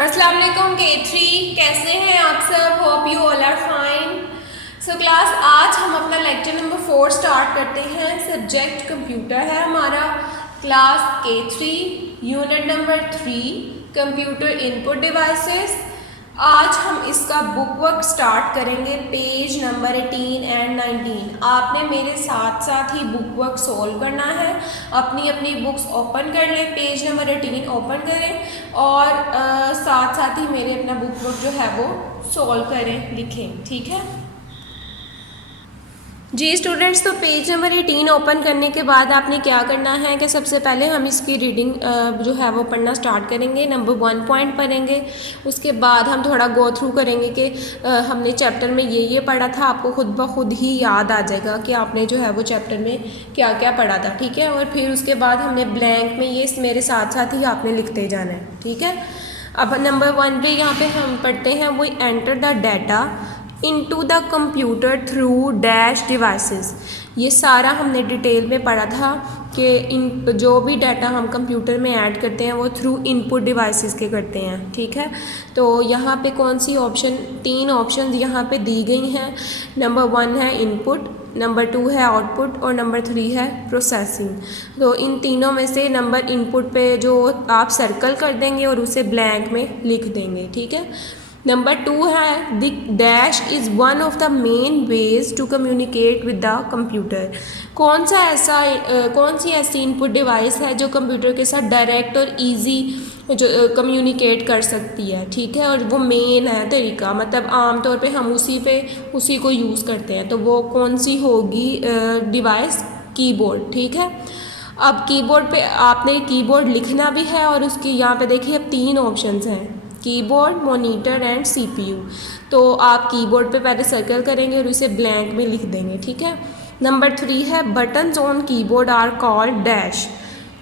अस्सलाम वालेकुम K3, कैसे हैं आप सब? Hope you all are fine. So class, आज हम अपना लेक्चर नंबर 4 स्टार्ट करते हैं। सब्जेक्ट कंप्यूटर है हमारा। Class K3, unit number 3, computer input devices. आज हम इसका बुक वर्क स्टार्ट करेंगे, पेज नंबर 18 एंड 19। आपने मेरे साथ साथ ही बुक वर्क सॉल्व करना है। अपनी अपनी बुक्स ओपन कर लें, पेज नंबर 18 ओपन करें और साथ साथ ही मेरे अपना बुक वर्क जो है वो सॉल्व करें, लिखें, ठीक है जी स्टूडेंट्स। तो पेज नंबर 18 ओपन करने के बाद आपने क्या करना है कि सबसे पहले हम इसकी रीडिंग जो है वो पढ़ना स्टार्ट करेंगे। नंबर 1 पॉइंट पढ़ेंगे, उसके बाद हम थोड़ा गो थ्रू करेंगे कि हमने चैप्टर में ये पढ़ा था। आपको खुद ब खुद ही याद आ जाएगा कि आपने जो है वो चैप्टर में क्या क्या पढ़ा था, ठीक है। और फिर उसके बाद हमने ब्लैंक में ये मेरे साथ साथ ही आपने लिखते जाना है, ठीक है। अब नंबर 1 पे यहाँ पे हम पढ़ते हैं, वो enter the data into the computer through dash devices. ये सारा हमने डिटेल में पढ़ा था कि इन जो भी डाटा हम कंप्यूटर में ऐड करते हैं वो थ्रू इनपुट डिवाइसेस के करते हैं, ठीक है। तो यहाँ पे कौन सी ऑप्शन, 3 ऑप्शन यहाँ पे दी गई हैं। नंबर 1 है इनपुट, नंबर 2 है आउटपुट और नंबर 3 है प्रोसेसिंग। तो इन तीनों में से नंबर इनपुट पे जो आप सर्कल कर देंगे और उसे ब्लैंक में लिख देंगे, ठीक है। नंबर 2 है the dash is one of the main ways to communicate with the computer. कौन सी ऐसी इनपुट डिवाइस है जो कंप्यूटर के साथ डायरेक्ट और इजी जो कम्युनिकेट कर सकती है, ठीक है। और वो मेन है तरीका, मतलब आमतौर पे हम उसी को यूज़ करते हैं। तो वो कौन सी होगी डिवाइस? कीबोर्ड, ठीक है। अब कीबोर्ड पे आपने कीबोर्ड लिखना भी है और उसकी यहाँ पे देखिए अब 3 ऑप्शंस हैं, कीबोर्ड, मॉनिटर एंड सीपीयू। तो आप कीबोर्ड पे पहले सर्कल करेंगे और उसे ब्लैंक में लिख देंगे, ठीक है। नंबर 3 है buttons on keyboard are called dash.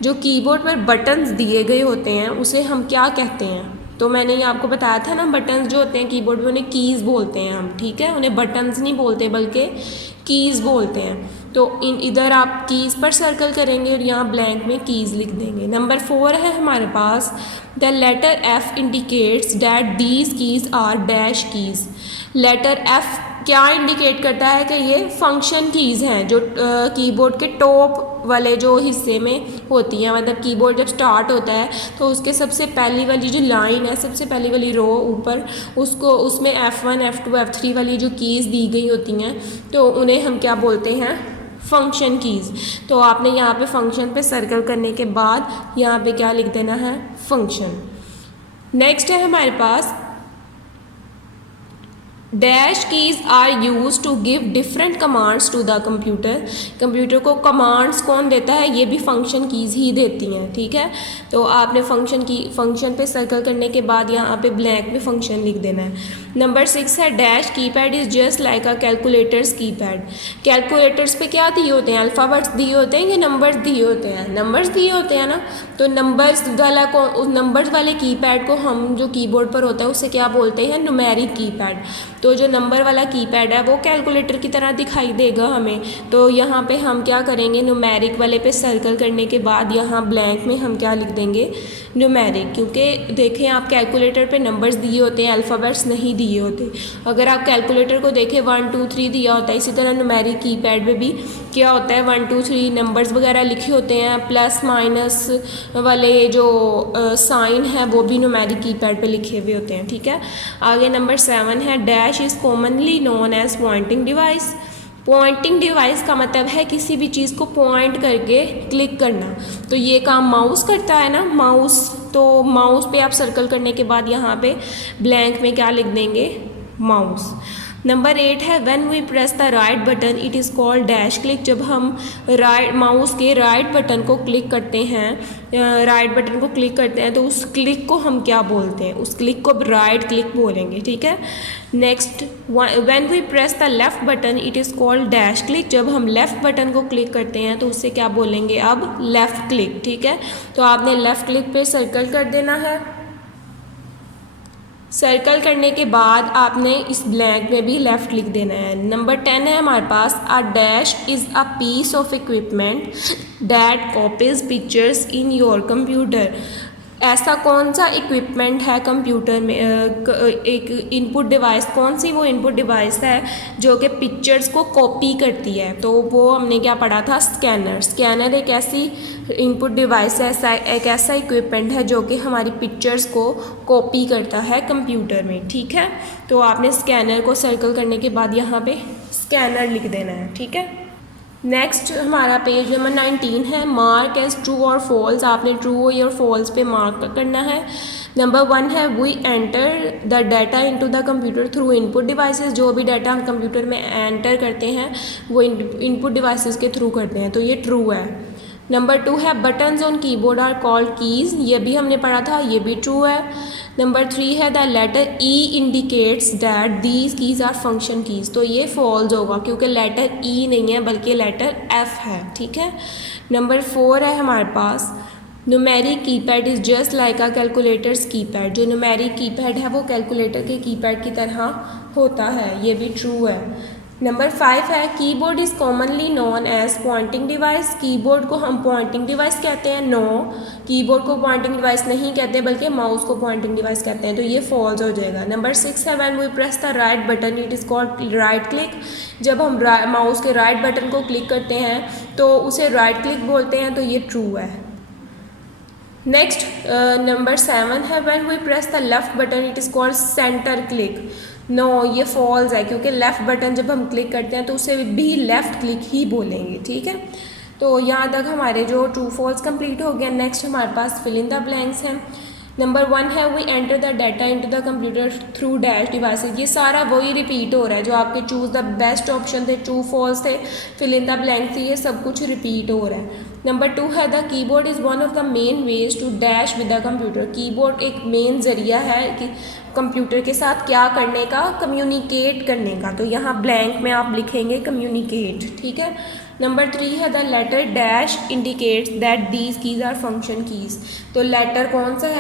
जो कीबोर्ड पर बटन्स दिए गए होते हैं उसे हम क्या कहते हैं? तो मैंने ये आपको बताया था ना, बटन्स जो होते हैं कीबोर्ड में उन्हें कीज़ बोलते हैं हम, ठीक है। उन्हें बटन्स नहीं बोलते बल्कि कीज़ बोलते हैं। तो इधर आप कीज़ पर सर्कल करेंगे और यहाँ ब्लैंक में कीज़ लिख देंगे। नंबर 4 है हमारे पास the letter F indicates that these keys are dash keys. Letter F क्या इंडिकेट करता है कि ये फंक्शन कीज़ हैं जो कीबोर्ड के टॉप वाले जो हिस्से में होती हैं। मतलब कीबोर्ड जब स्टार्ट होता है तो उसके सबसे पहली वाली जो लाइन है, सबसे पहली वाली रो ऊपर, उसमें F1, F2, F3 वाली जो कीज़ दी गई होती हैं तो उन्हें हम क्या बोलते हैं? Function keys. तो आपने यहाँ पे फंक्शन पे सर्कल करने के बाद यहाँ पे क्या लिख देना है? फंक्शन। नेक्स्ट है हमारे पास dash keys are use to give different commands to the computer. Computer को कमांड्स कौन देता है? ये भी फंक्शन कीज़ ही देती हैं, ठीक है। तो आपने फंक्शन पे सर्कल करने के बाद यहाँ पे ब्लैंक में फंक्शन लिख देना है। नंबर 6 है dash keypad is just like a calculators keypad. Calculators पे क्या दिए होते हैं? अल्फ़ाबेट्स दिए होते हैं या नंबर्स दिए होते हैं? नंबर्स दिए होते हैं ना। तो नंबर्स वाले कीपैड को हम जो कीबोर्ड पर होता है उसे क्या बोलते हैं? Numeric keypad. तो जो नंबर वाला कीपैड है वो कैलकुलेटर की तरह दिखाई देगा हमें। तो यहाँ पे हम क्या करेंगे? न्यूमेरिक वाले पे सर्कल करने के बाद यहाँ ब्लैंक में हम क्या लिख देंगे? न्यूमेरिक। क्योंकि देखें आप कैलकुलेटर पे नंबर्स दिए होते हैं, अल्फ़ाबेट्स नहीं दिए होते। अगर आप कैलकुलेटर को देखें 1 2 3 दिया होता है, इसी तरह न्यूमेरिक कीपैड में भी क्या होता है? 1 2 3 नंबर्स वगैरह लिखे होते हैं, प्लस माइनस वाले जो साइन है वो भी न्यूमेरिक कीपैड पे लिखे हुए होते हैं, ठीक है। आगे नंबर 7 है dash is commonly known as pointing device. Pointing device का मतलब है किसी भी चीज़ को पॉइंट करके क्लिक करना। तो ये काम माउस करता है ना, माउस। तो माउस पे आप सर्कल करने के बाद यहाँ पे ब्लैंक में क्या लिख देंगे? माउस। नंबर 8 है when we press the right button it is called dash click. जब हम माउस के राइट बटन को क्लिक करते हैं तो उस क्लिक को हम क्या बोलते हैं? उस क्लिक को राइट क्लिक बोलेंगे, ठीक है। Next when we press the left button it is called dash click. जब हम लेफ़्ट बटन को क्लिक करते हैं तो उससे क्या बोलेंगे? अब लेफ़्ट क्लिक, ठीक है। तो आपने लेफ़्ट क्लिक पे सर्कल कर देना है। सर्कल करने के बाद आपने इस ब्लैंक में भी लेफ़्ट लिख देना है। नंबर 10 है हमारे पास a dash is a piece of equipment that copies pictures in your computer. ऐसा कौन सा इक्विपमेंट है कंप्यूटर में, एक इनपुट डिवाइस, कौन सी वो इनपुट डिवाइस है जो कि पिक्चर्स को कॉपी करती है। तो वो हमने क्या पढ़ा था, स्कैनर। स्कैनर एक ऐसी इनपुट डिवाइस है, एक ऐसा इक्विपमेंट है जो कि हमारी पिक्चर्स को कॉपी करता है कंप्यूटर में। ठीक है, तो आपने स्कैनर को सर्कल करने के बाद यहाँ पे स्कैनर लिख देना है। ठीक है, नेक्स्ट हमारा पेज नंबर 19 है, मार्क एज ट्रू और फॉल्स। आपने ट्रू और फॉल्स पे मार्क करना है। नंबर 1 है, we enter the data into the computer through input devices. जो भी डाटा हम कंप्यूटर में एंटर करते हैं वो इनपुट डिवाइसेस के थ्रू करते हैं, तो ये ट्रू है। नंबर 2 है, buttons on keyboard are called keys. ये भी हमने पढ़ा था, ये भी ट्रू है। नंबर 3 है, the letter E indicates that these keys are function keys. तो ये फॉल्स होगा क्योंकि लेटर ई नहीं है बल्कि लेटर एफ है। ठीक है। नंबर 4 है हमारे पास, numeric keypad is just like a calculators keypad. जो न्यूमेरिक कीपैड है वो कैलकुलेटर के कीपैड की तरह होता है, ये भी ट्रू है। नंबर 5 है, keyboard is commonly known as pointing device. Keyboard को हम पॉइंटिंग डिवाइस कहते हैं। नो, कीबोर्ड को पॉइंटिंग डिवाइस नहीं कहते बल्कि माउस को पॉइंटिंग डिवाइस कहते हैं, तो ये फॉल्स हो जाएगा। नंबर 6 है, when we press the right button it is called right click. जब हम माउस के राइट बटन को क्लिक करते हैं तो उसे राइट क्लिक बोलते हैं, तो ये ट्रू है। नेक्स्ट नंबर 7 है, when we press the left button it is called center click. No, ये फॉल्स है क्योंकि लेफ़्ट बटन जब हम क्लिक करते हैं तो उसे भी लेफ़्ट क्लिक ही बोलेंगे। ठीक है, तो यहाँ तक हमारे जो ट्रू फॉल्स कंप्लीट हो गया। नेक्स्ट हमारे पास फिल इन द ब्लैंक्स हैं। नंबर 1 है, we enter the data into the computer through dash devices. ये सारा वही रिपीट हो रहा है जो आपके चूज़ द बेस्ट ऑप्शन थे, ट्रू फॉल्स थे, फिल इन द ब्लैंक्स थे, ये सब कुछ रिपीट हो रहा है। नंबर 2 है, the keyboard is one of the main ways to dash with the computer. Keyboard एक मेन ज़रिया है कि कंप्यूटर के साथ क्या करने का, कम्युनिकेट करने का। तो यहाँ ब्लैंक में आप लिखेंगे कम्युनिकेट। ठीक है। नंबर 3 है, the letter dash indicates that these keys are function keys. तो लेटर कौन सा है,